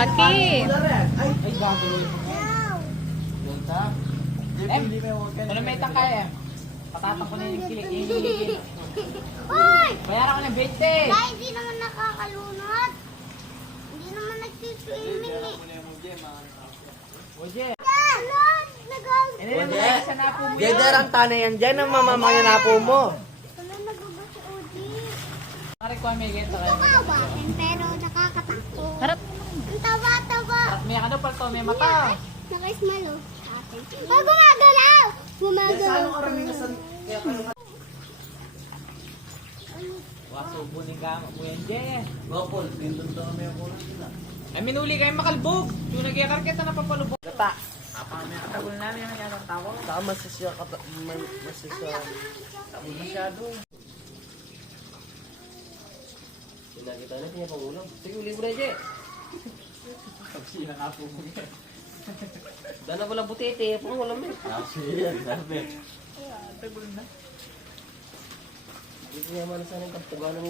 laki. Ay, gagawin mo. Ganda. Ano may tangkay eh? Patatang ko na yung kilig. Hoy! Bayaran ko ng 20. Dahil hindi naman nakakalunod. Hindi naman nagsiswimming eh. Oje. Lord, Oje. Jeder ang tanay yan dyan ang mamamaya na po mo. Ano nagbabaso si Odi? Pare ko may gento kayo. Tumawakin pero nakakatakot. Harap. Ang taba-taba. May ano pala to, may mata. Naka-smile oh. Oh, gumagalaw! Gumagalaw. Wasubo ni Gang Muyenje. Gopol, pindon daw may ako na sila. Ay minuli kayo makalbog. Yung nagyakar kita na papalubog. Gata. May katagol na yung nagyakar tawag. Saka masisya ka, masisya. Tapos masyado. Pinakita na, pinapangulang. Sige, uli mo na dyan. Pagsina nga po mo yan. Dala mo lang butete, pang walang may. Siya, sabi. Tagol na. Hindi naman sana yung kaptugalan mo.